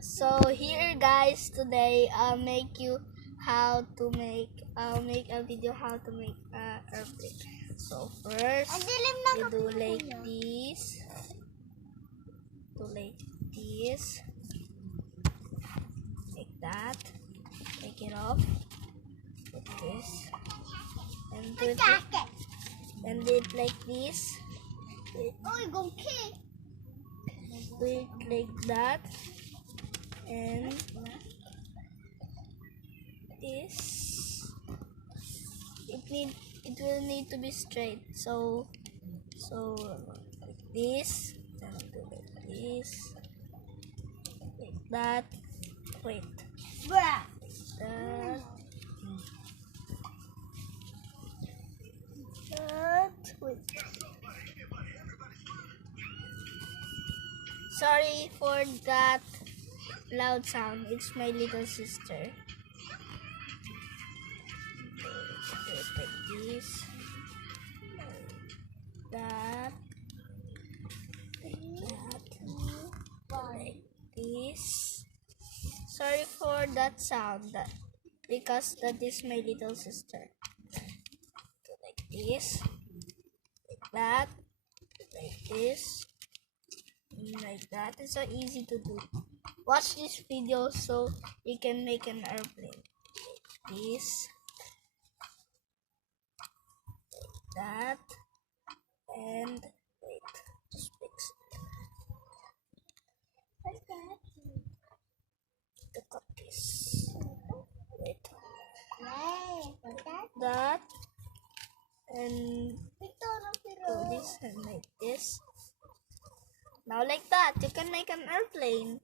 So here guys, today I'll make a video how to make a airplane. So first you do like this, like that, take it off, put this, and do it like this, do it like that, and this it will need to be straight, so like this, and do like this, like that, wait, that, wait. Sorry for that loud sound, it's my little sister. Do it like this, that, like this. Sorry for that sound, because that is my little sister. Do like this, like that, like this, like that. It's so easy to do. Watch this video so you can make an airplane. Like this, that, and wait, just fix it. Like that. Look at this. Wait. That, and do this and like this. Now like that, you can make an airplane.